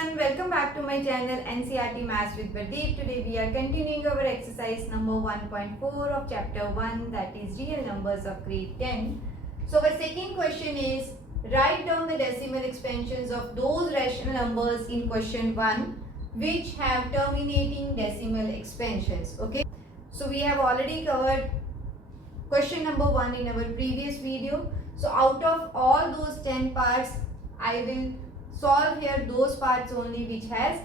everyone, welcome back to my channel NCERT Maths with Bardeep. Today we are continuing our exercise number 1.4 of chapter 1, that is real numbers of grade 10. So our second question is, write down the decimal expansions of those rational numbers in question 1 which have terminating decimal expansions. Okay, so we have already covered question number 1 in our previous video. So out of all those 10 parts, I will solve here those parts only which has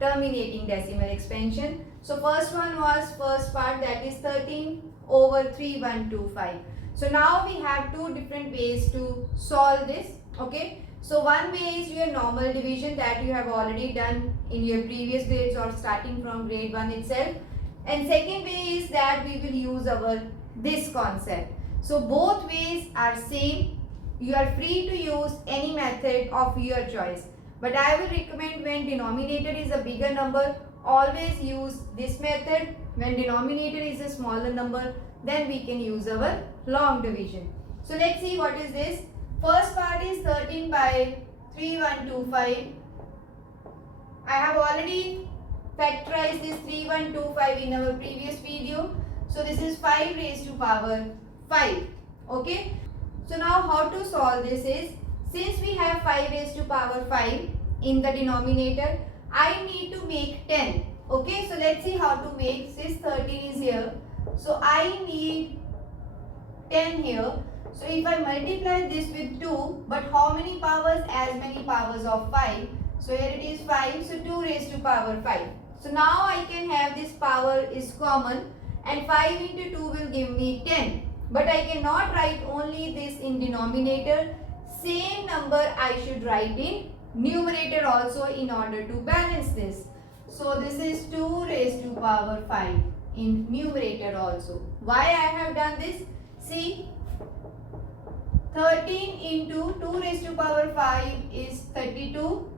terminating decimal expansion. So first one was first part, that is 13 over 3125. So now we have two different ways to solve this. Okay, so one way is your normal division that you have already done in your previous grades or starting from grade 1 itself, and second way is that we will use our this concept. So both ways are same. You are free to use any method of your choice, but I will recommend when denominator is a bigger number, always use this method. When denominator is a smaller number, then we can use our long division. So let's see what is this. First part is 13 by 3125. I have already factorized this 3125 in our previous video. So this is 5 raised to power 5. Okay. So now how to solve this is, since we have 5 raised to power 5 in the denominator, I need to make 10. Okay, so let's see how to make. Since 13 is here, so I need 10 here. So if I multiply this with 2, but how many powers? As many powers of 5. So here it is 5, so 2 raised to power 5. So now I can have this power is common, and 5 into 2 will give me 10. But I cannot write only this in denominator. Same number I should write in numerator also in order to balance this. So this is 2 raised to power 5 in numerator also. Why I have done this? See, 13 into 2 raised to power 5 is 32.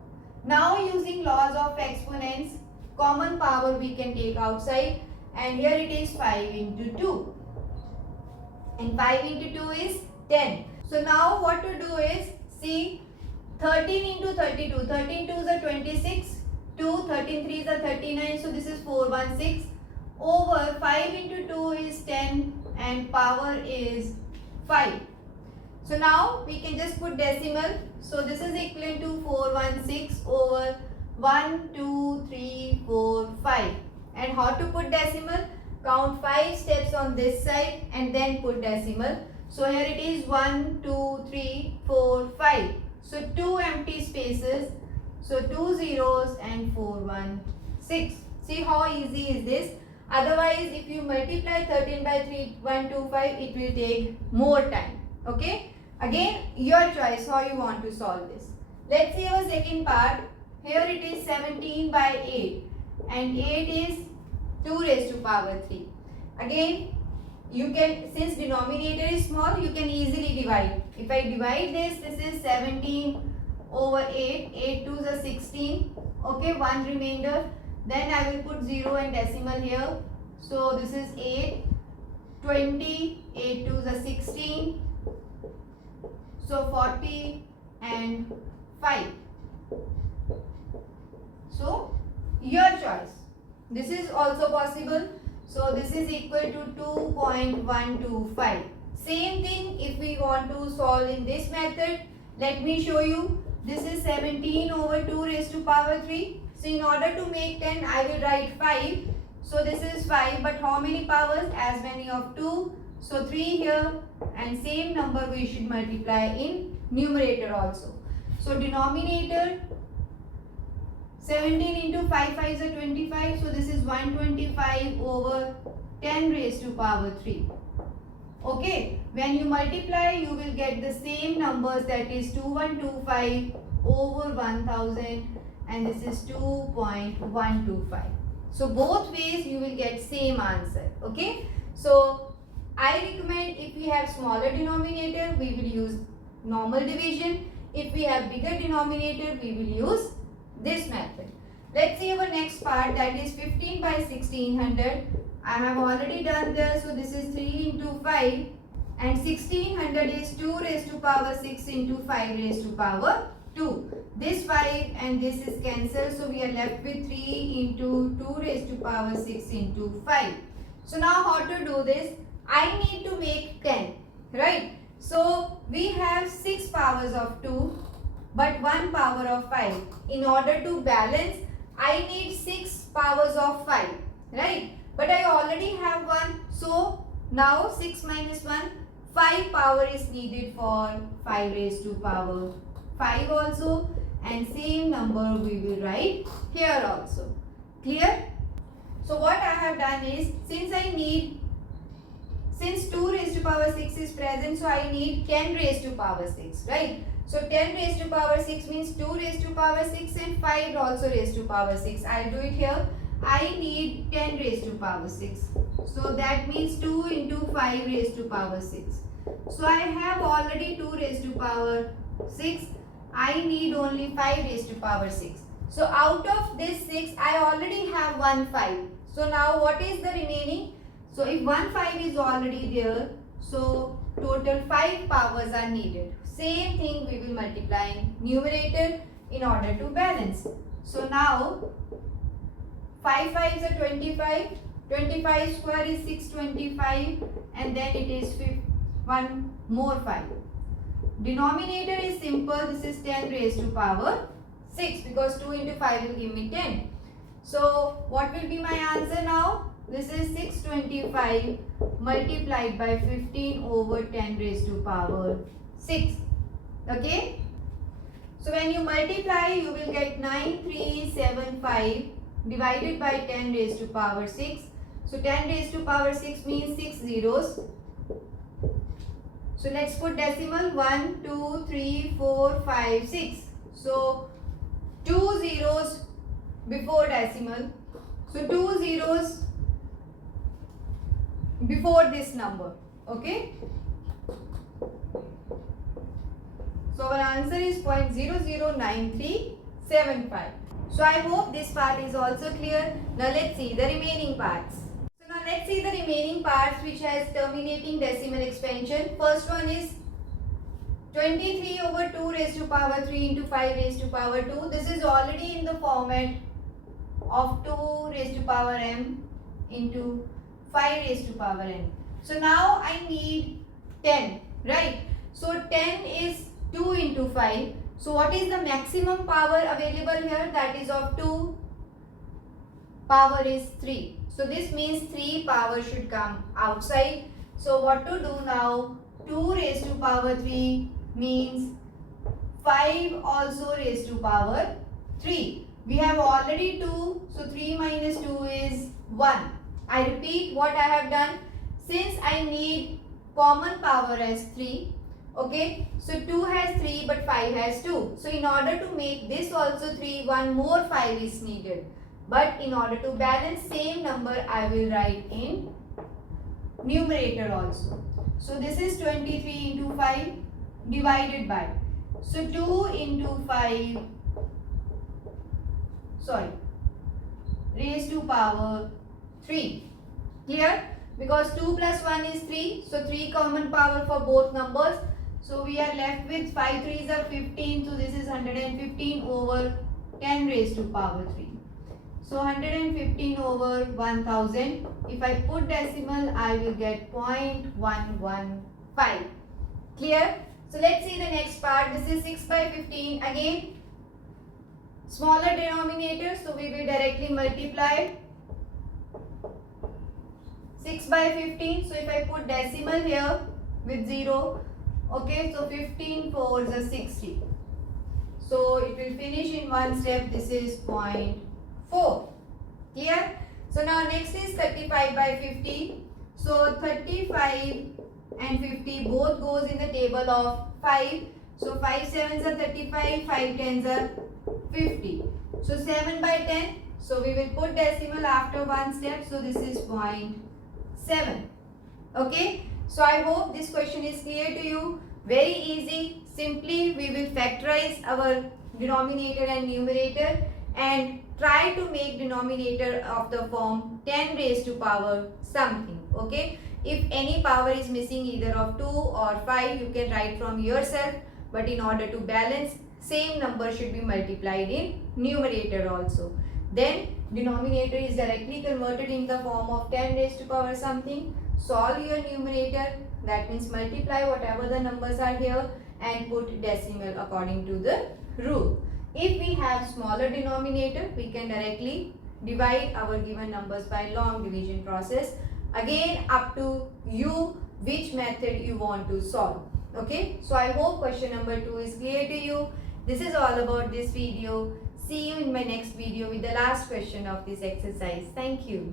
Now using laws of exponents, common power we can take outside, and here it is 5 into 2. And 5 into 2 is 10. So now what to do is, see, 13 into 32. 13 2s are 26. 2, 13 3s are 39. So this is 416. Over 5 into 2 is 10 and power is 5. So now we can just put decimal. So this is equivalent to 416 over 1, 2, 3, 4, 5. And how to put decimal? Count 5 steps on this side and then put decimal. So here it is 1, 2, 3, 4, 5. So 2 empty spaces. So 2 zeros and 4 1 6. See how easy is this? Otherwise, if you multiply 13 by 3125, it will take more time. Okay? Again, your choice how you want to solve this. Let's see our second part. Here it is 17 by 8. And 8 is 2 raised to power 3. Again, you can, since denominator is small, you can easily divide. If I divide this, this is 17 over 8. 8 2s are 16. Okay, 1 remainder. Then I will put 0 and decimal here. So this is 8, 20, 8 2s are 16. So 40 and 5. So your choice. This is also possible. So this is equal to 2.125. Same thing if we want to solve in this method. Let me show you. This is 17 over 2 raised to power 3. So in order to make 10, I will write 5. So this is 5, but how many powers? As many of 2. So 3 here, and same number we should multiply in numerator also. So denominator, 17 into 5 5s are 25. So this is 125 over 10 raised to power 3. Okay. When you multiply, you will get the same numbers, that is 2125 over 1000, and this is 2.125. So both ways you will get same answer. Okay. So I recommend, if we have smaller denominator, we will use normal division. If we have bigger denominator, we will use this method. Let's see our next part, that is 15 by 1600. I have already done this. So this is 3 into 5, and 1600 is 2 raised to power 6 into 5 raised to power 2. This 5 and this is cancelled, so we are left with 3 into 2 raised to power 6 into 5. So now how to do this? I need to make 10, right? So we have 6 powers of 2 but 1 power of 5. In order to balance, I need 6 powers of 5, right? But I already have 1, so now 6 minus 1, 5 power is needed for 5 raised to power 5 also, and same number we will write here also. Clear? So what I have done is, since 2 raised to power 6 is present, so I need 10 raised to power 6, right? So 10 raised to power 6 means 2 raised to power 6 and 5 also raised to power 6. I'll do it here. I need 10 raised to power 6. So that means 2 into 5 raised to power 6. So I have already 2 raised to power 6. I need only 5 raised to power 6. So out of this 6, I already have 1 5. So now what is the remaining? So if 1 5 is already there, so total 5 powers are needed. Same thing we will multiply numerator in order to balance. So now 5 5s are 25. 25 square is 625, and then it is 1 more 5. Denominator is simple. This is 10 raised to power 6 because 2 into 5 will give me 10. So what will be my answer now? This is 625 multiplied by 15 over 10 raised to power 6. Okay. So when you multiply, you will get 9375 divided by 10 raised to power 6. So 10 raised to power 6 means 6 zeros. So let's put decimal 1, 2, 3, 4, 5, 6. So 2 zeros before decimal. So 2 zeros before this number. Okay. So our answer is 0.009375. So I hope this part is also clear. Now let's see the remaining parts. So now let's see the remaining parts which has terminating decimal expansion. First one is 23 over 2 raised to power 3 into 5 raised to power 2. This is already in the format of 2 raised to power m into 5 raised to power n. So now I need 10, right? So 10 is 2 into 5. So what is the maximum power available here? That is of 2. Power is 3. So this means 3 power should come outside. So what to do now? 2 raised to power 3 means 5 also raised to power 3. We have already 2. So 3 minus 2 is 1. I repeat what I have done. Since I need common power as 3. Okay, so 2 has 3 but 5 has 2. So in order to make this also 3, 1 more 5 is needed. But in order to balance same number, I will write in numerator also. So this is 23 into 5 divided by. So 2 into 5, raised to power 3. Clear? Because 2 plus 1 is 3. So 3 common power for both numbers. So we are left with 5 3s are 15. So this is 115 over 10 raised to power 3. So 115 over 1000. If I put decimal, I will get 0.115. Clear? So let's see the next part. This is 6 by 15. Again, smaller denominator. So we will directly multiply 6 by 15. So if I put decimal here with 0. Okay, so 15 4s are 60. So it will finish in one step. This is 0.4. Clear? So now next is 35 by 50. So 35 and 50 both goes in the table of 5. So 5 7s are 35, 5 10s are 50. So 7 by 10. So we will put decimal after one step. So this is 0.7. Okay. So I hope this question is clear to you. Very easy. Simply we will factorize our denominator and numerator and try to make denominator of the form 10 raised to power something. Okay. If any power is missing either of 2 or 5, you can write from yourself. But in order to balance, same number should be multiplied in numerator also. Then denominator is directly converted in the form of 10 raised to power something. Solve your numerator, that means multiply whatever the numbers are here and put decimal according to the rule. If we have smaller denominator, we can directly divide our given numbers by long division process. Again, up to you which method you want to solve. Okay, so I hope question number 2 is clear to you. This is all about this video. See you in my next video with the last question of this exercise. Thank you.